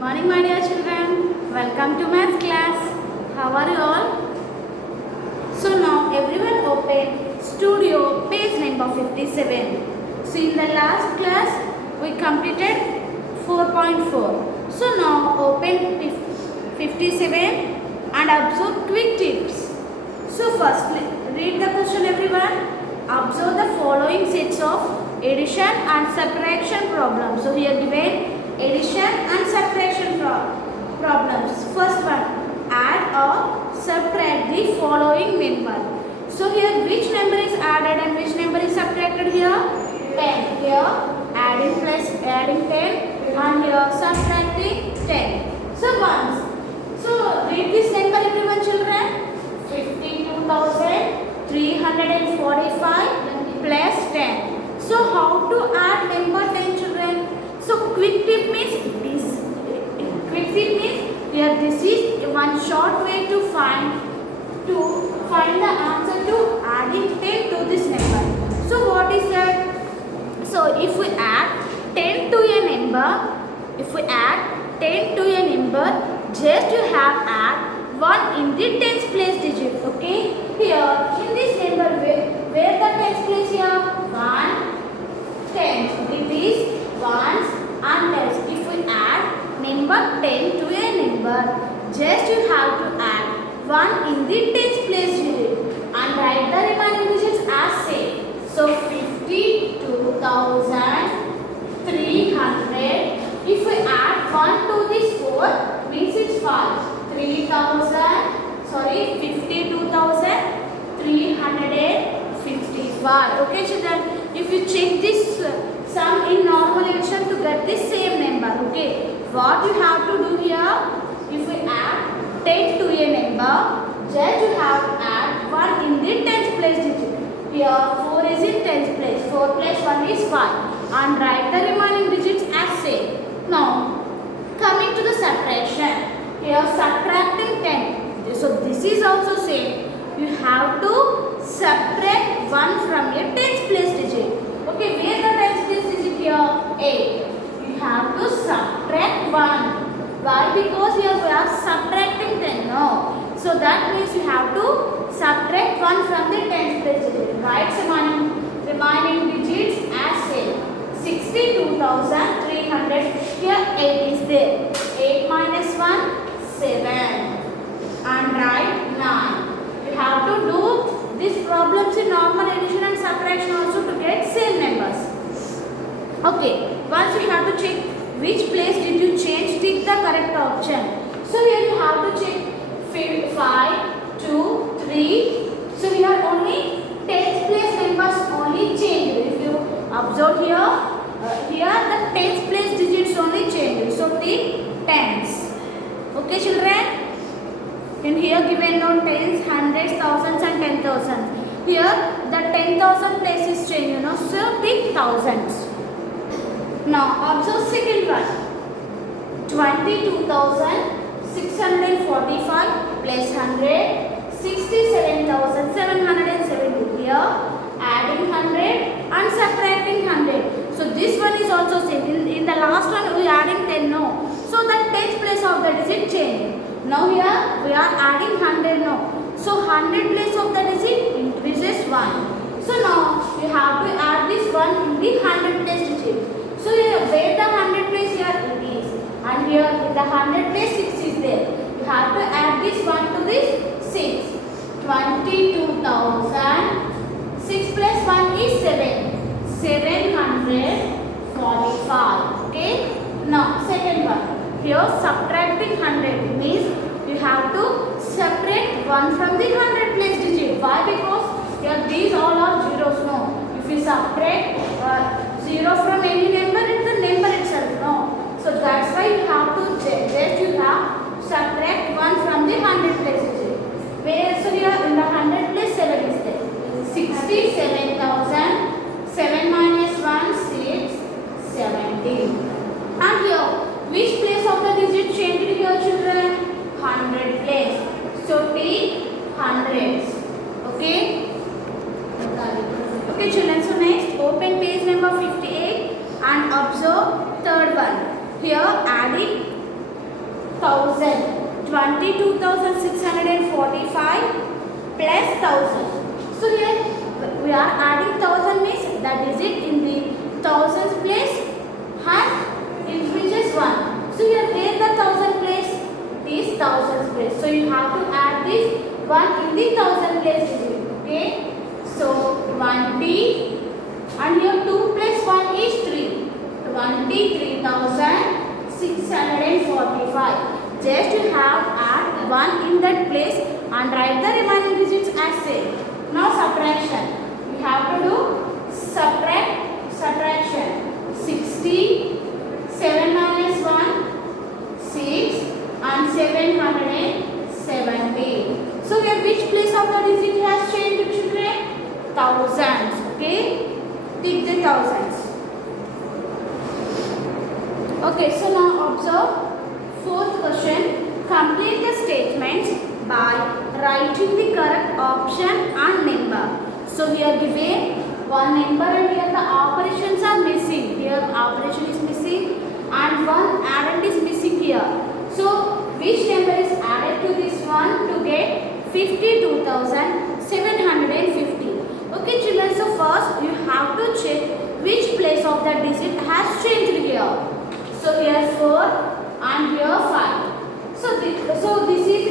Morning, my dear children. Welcome to math class. How are you all? So now everyone open studio page number 57. So in the last class we completed 4.4. So now open 57 and observe quick tips. So firstly read the question everyone. Observe the following sets of addition and subtraction problems. So here given addition and subtraction problems. First one, add or subtract the following number. So here which number is added and which number is subtracted here? 10. Here adding 10 and here subtracting 10. So once. So read this number everyone children. 52,345 plus 10. So how to add number 10 children? So quick tip means here this is one short way to find the answer to adding 10 to this number. So what is that? So if we add 10 to a number, just you have add 1 in the tens place digit. Okay? Here in this number where the tens place here? 1, 10. It is ones and tens. If we add number 10 to a number, just you have to add 1 in the tens place digit and write the remaining digits as same. So 52,300. If we add 1 to this 4 means it's 5. 52,355. Okay children, if you check this sum in normal addition to get the same number. Okay, what you have to do here? If we add 10 to a number, just you have to add 1 in the tens place digit. Here 4 is in tens place. 4 plus 1 is 5 and write the remaining digits as same. Now coming to the subtraction. Here subtracting 10. So this is also same. You have to subtract 1 from your tens place digit. Okay, where the tens place digit here? 8. You have to subtract 1. Why? Because here we are subtracting 10. No. So that means you have to subtract 1 from the tens place digit. Write remaining digits as same. 62,300. Here 8 is there. 8 minus 1. 7 and write 9. You have to do these problems in normal addition and subtraction also to get same numbers. Okay, once you have to check which place did you change, tick the correct option. So here you have to check 5, 2, 3. So here only tens place numbers only change. If you observe here the tens place digits only change. So tick tens. Okay children, and here given no tens, hundreds, thousands and 10,000. Here the 10,000 place is changed, so take thousands. Now observe second one. 22,645 plus 100, 67,770. Here adding 100 and subtracting 100. So this one is also same. In the last one we are adding 10 no. So the tens place of the digit change. Now here we are adding 100 no. So 100 place of the digit increases 1. So now you have to add this 1 in the 100 place digit. So here where the 100 place here it is. And here in the 100 place 6 is there. You have to add this 1 to this 6. 22,000. 6 plus 1 is 7. 745. Okay. Now second one. Here subtracting 100 means you have to separate 1 from the 100 place digit. Why? Because here these all are zeros. No. If you subtract 0 from any number, it's the number itself. No. So that's why you have to just you have subtract 1 from the 100 place digit. Where so here in the 100 place 7 is there. 67,000. 7 minus 1 6 17. And here which place of the digit changed here children? 100 place. So take hundreds. Okay. Okay children. So next open page number 58 and observe third one. Here adding 1000. 22,645 plus 1000. So here we are adding 1000 means the digit in the thousands place has increases 1. So here where the 1000 place? This thousands place. So you have to add this 1 in the 1000 place digit. Okay. So 20 and here 2 plus 1 is 3. 23,645. Just you have add 1 in that place and write the remaining digits as same. Now subtraction. We have to do subtraction. 60, 7 minus 1, 6 and 770. So here which place of the digit has changed, children? Thousands. Okay. Take the thousands. Okay, so now observe fourth question. Complete the statements by writing the correct option and number. So here given one number and here the operations are missing. Here operation is missing and one addend is missing here. So which number is added to this one to get 52,750? Okay children, so first you have to check which place of the digit has changed here. So here 4 and here 5. So this is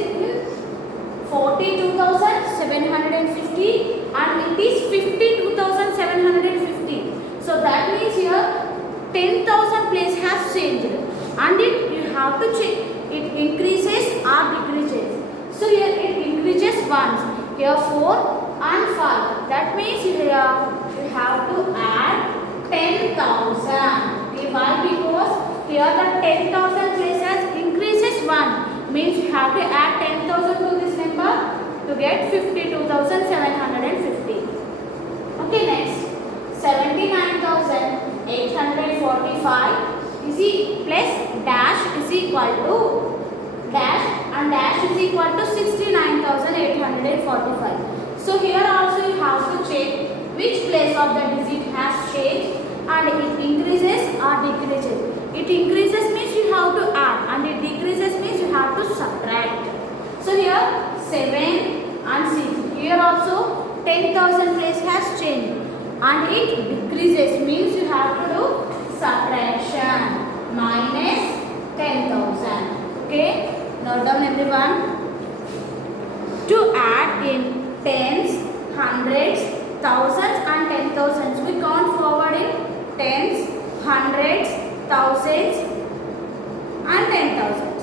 42,750 and it is 52,750. So that means here 10,000 place has changed and you have to check it increases or decreases. So here it increases once. Here 4 and 5. That means here you have to add 10,000. Okay, why? Because here the 10,000 places increases 1. Means you have to add 10,000 to this number to get 52,750. Okay, next 79,845 is plus dash is equal to dash and dash is equal to 69,845. So here also you have to check which place of the digit has changed and it increases or decreases. It increases means you have to add and it decreases means you have to subtract. So here 7 and 6. Here also 10,000 place has changed and it decreases means you have to do subtraction minus 10,000. Okay. Note down everyone. To add in tens, hundreds, thousands and 10,000s. We count forward in tens, hundreds, thousands and 10,000s.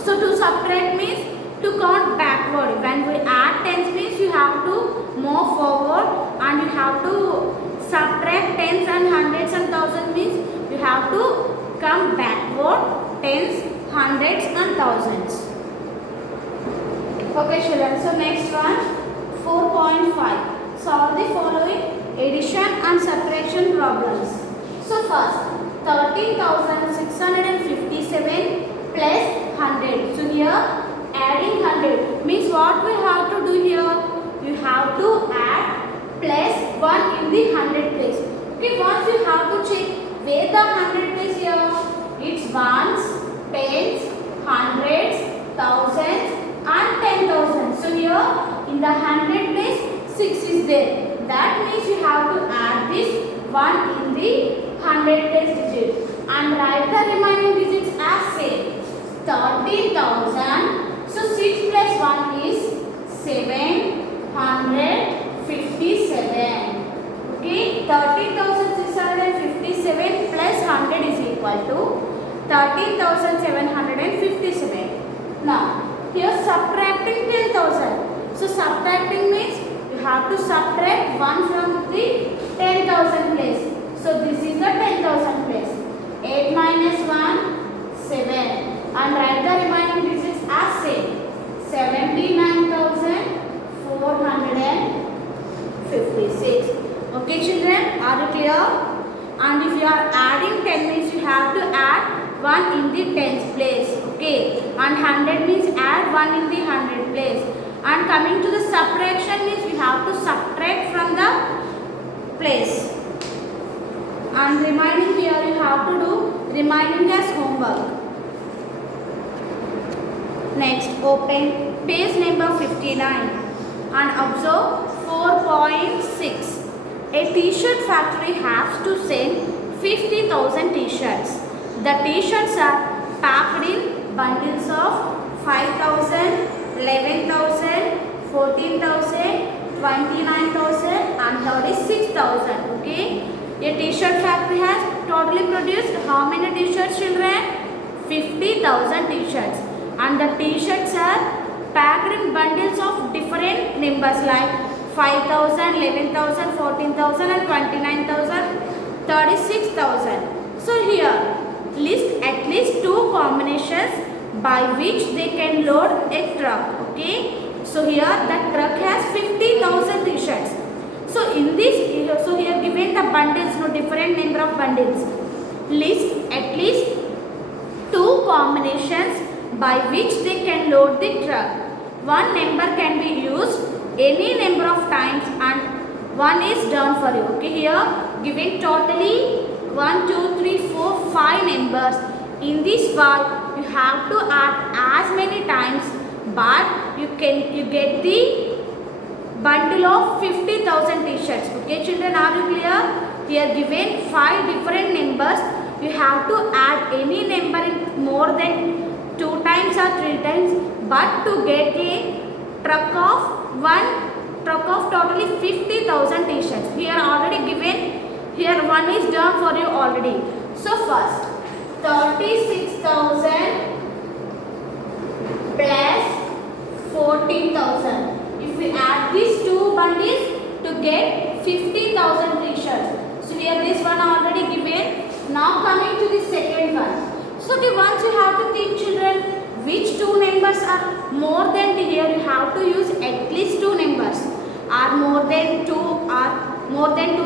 So to subtract means to count backward. When we add tens means you have to move forward and you have to subtract tens and hundreds and thousands means you have to come backward tens, hundreds and thousands. Okay children, so next one 4.5. Solve the following addition and subtraction problems. So first 13,657 plus 100. So here adding 100 means what we have to do here? You have to add plus 1 in the 100 place. Okay, once you have to check where the 100 place here. It's ones, tens, hundreds, thousands and 10,000. So here in the 100 place 6 is there. That means you have to add this 1 in the 100 place digit and write the remaining digits as same. 13,000. So 6 plus 1 is 757. Okay, 13,657 plus 100 is equal to 13,757. Now here subtracting 10,000. So subtracting means you have to subtract 1 from the 10,000 place. So this is the 10,000 place. 8 minus 1, 7. And write the remaining digits as same. 79,456. Okay children, are you clear? And if you are adding 10 means you have to add 1 in the tens place. Okay. And 100 means add 1 in the 100 place. And coming to the subtraction means we have to subtract from the place. And remaining here you have to do remaining as homework. Next, open page number 59 and observe 4.6. A t-shirt factory has to send 50,000 t-shirts. The t-shirts are packed in bundles of 5,000, 11,000, 14,000, 29,000 and 36,000. Okay. A t-shirt factory has totally produced how many t-shirts, children? 50,000 t-shirts. And the t-shirts are packed in bundles of different numbers like 5,000, 11,000, 14,000 and 29,000, 36,000. So here list at least 2 combinations by which they can load a truck. Okay. So here the truck has 50,000 t-shirts. So in this, so here given the bundles, no different number of bundles. List at least 2 combinations by which they can load the truck. One number can be used any number of times and one is done for you. Okay, here giving totally 1, 2, 3, 4, 5 numbers. In this part you have to add as many times, but you get the bundle of 50,000 t-shirts. Okay children, are you clear? Here given 5 different numbers. You have to add any number in more than 2 times or 3 times, but to get a truck of totally 50,000 t-shirts. Here already given, here one is done for you already. So first 36,000 plus 14,000. If we add these 2 bundles to get 50,000 t-shirts. So here this one already given. Now coming to the second one. So the ones you have to think, children, which 2 numbers are more than the, here you have to use at least 2 numbers. Are more than 2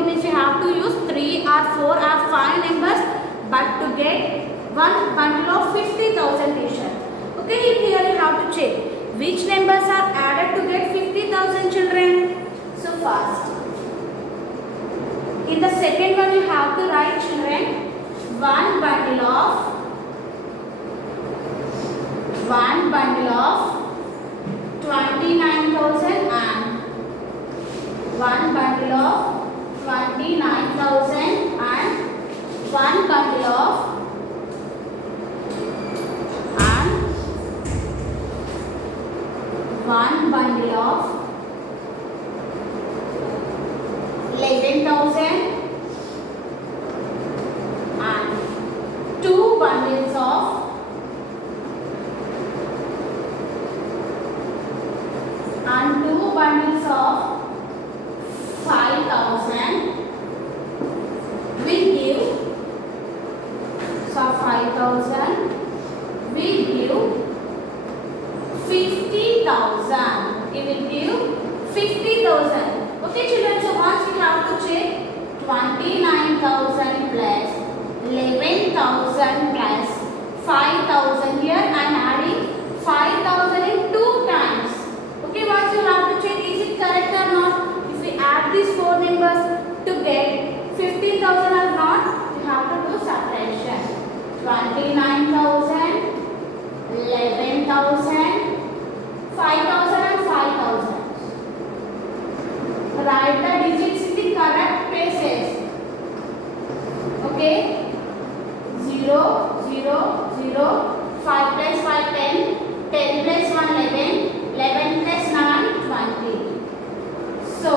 means you have to use 3 or 4 or 5 numbers, but to get one bundle of 50,000 t-shirts. Okay, here you have to check which numbers are added to get 50,000, children. So first, in the second one you have to write, children, one bundle of 29,000 and one bundle of 29,000 and one bundle of 11,000 and 2 bundles of 5,000 will give, so 5,000 will give 50,000. It will give 50,000. Okay children, so once we have to check 29,000 plus 11,000 plus 5,000. Here I am adding 5,000 in 2 times. Okay, once you have to check is it correct or not. If we add these 4 numbers to get 15,000 or not, you have to do subtraction. 29,000, 11,000, 5,000 and 5,000. Write the digits in the correct places. Okay, 0, 0, 0, 5 plus 5, 10, 10 plus 1, 11, 11 plus 9, 20. So,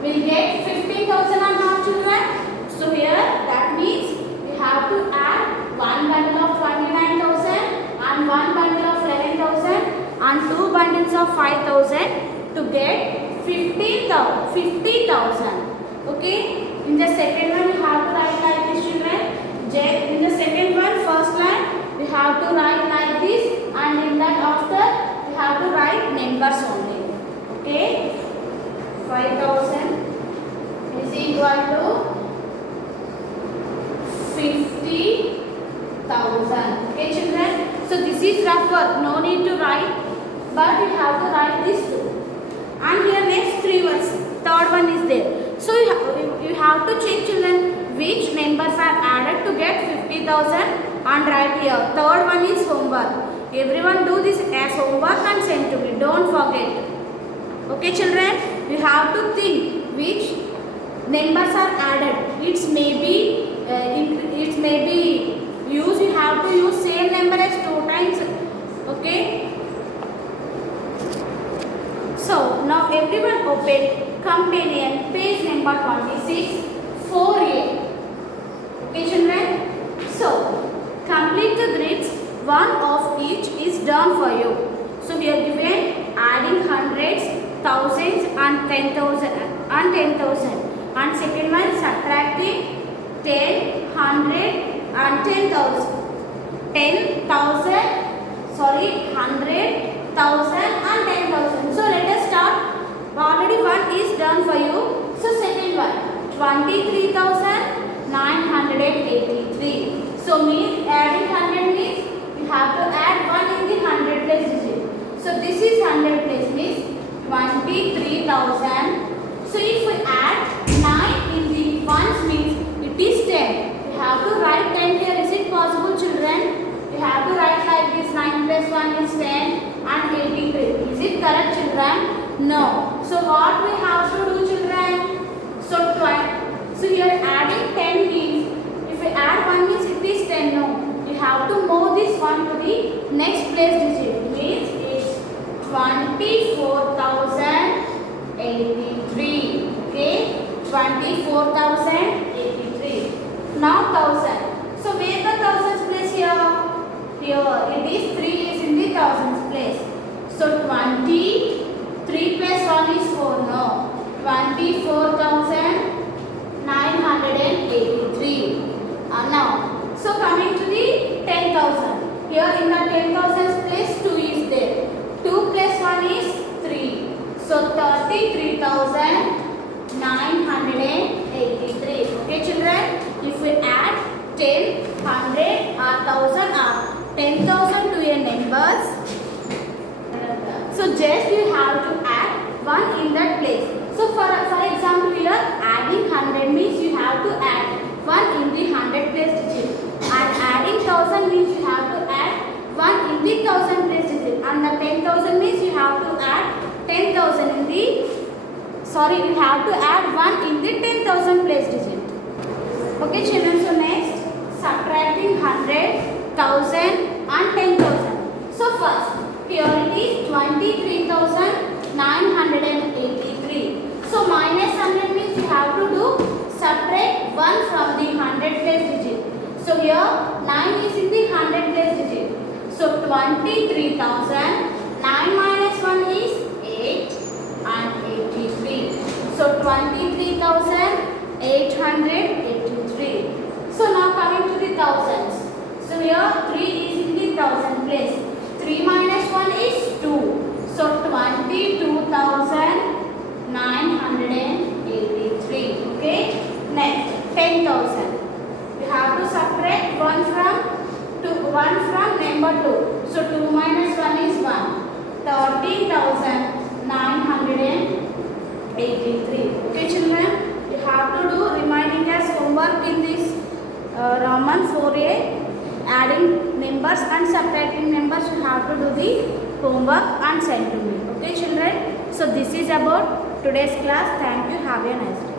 we'll get 15,000 or not, children? So, here that means we have to add one bundle of 29,000 and one bundle of 11,000 and 2 bundles of 5,000 to get 50,000. Okay? In the second one, you have to write like this, children. In the second one, first line, we have to write like this, and in that after, we have to write numbers only. Okay? 5,000 is equal to 50,000. Okay, children? So this is rough work. No need to write, but we have to write this too. And here next 3 words. Third one is there. So you have to check, children, which numbers are added to get 50,000 and write here. Third one is homework. Everyone do this as homework and send to me. Don't forget. Okay children, you have to think which numbers are added. It may be used. You have to use same number as 2 times. Okay. So now everyone open companion page number 26 4A. Okay children. So complete the grids. One of each is done for you. So we are given adding hundreds, thousands and 10,000 and 10,000. And second one subtracting 10, 100 and 10,000. 10,000, sorry, 100,000 and 10,000. So let us start. Already one is done for you. So second one, 23,983. So means adding 100 means you have to add 1 in the 100 place digit. So this is 100 place means 23,000. So if we add 9 in the ones means it is 10. We have to write 10 here. Is it possible children? We have to write like this. 9 plus 1 is 10 and 83. Is it correct children? No. So what we have to do children? So here adding 10 means if we add 1 means it is 10. No. You have to move this one to the next place digit. Means it's 24,083. Okay. 24,083. Now 1000. So where the thousands place here? Here it is 3 is in the thousands place. So 23 plus 1 is 4. No. 24,983. Now, so coming to the 10,000. Here in the 10,000 place 2 is there. 2 plus 1 is 3. So 33,983. Okay children, if we add 10, 100 or 1000 or 10,000 to your numbers, so just you have to add 1 in that place. So for example here adding 100 means you have to add 1 in the 100 place digit, and adding 1000 means you have to add 1 in the 1000 place digit, and the 10,000 means you have to add 10,000 in the you have to add 1 in the 10,000 place digit. Okay children, so next subtracting 100, 1000 and 10,000. So first here it is 23,983. So minus 100 means you have to do subtract 1 from the 100 place digit. So here 9 is in the 100 place digit. So 23,000, 9 minus 1 is 8 and 83. So 23,883. So now coming to the thousands. So here 3 is in the thousand place. 3 minus 1 is 2. So 22,983. Okay. Next 10,000. You have to subtract 1 from number 2. So 2 minus 1 is 1. 13,983. Okay children, you have to do reminding as homework in this Roman 4A. Adding numbers and subtracting numbers, you have to do the homework and send to me. Okay children, so this is about today's class. Thank you. Have a nice day.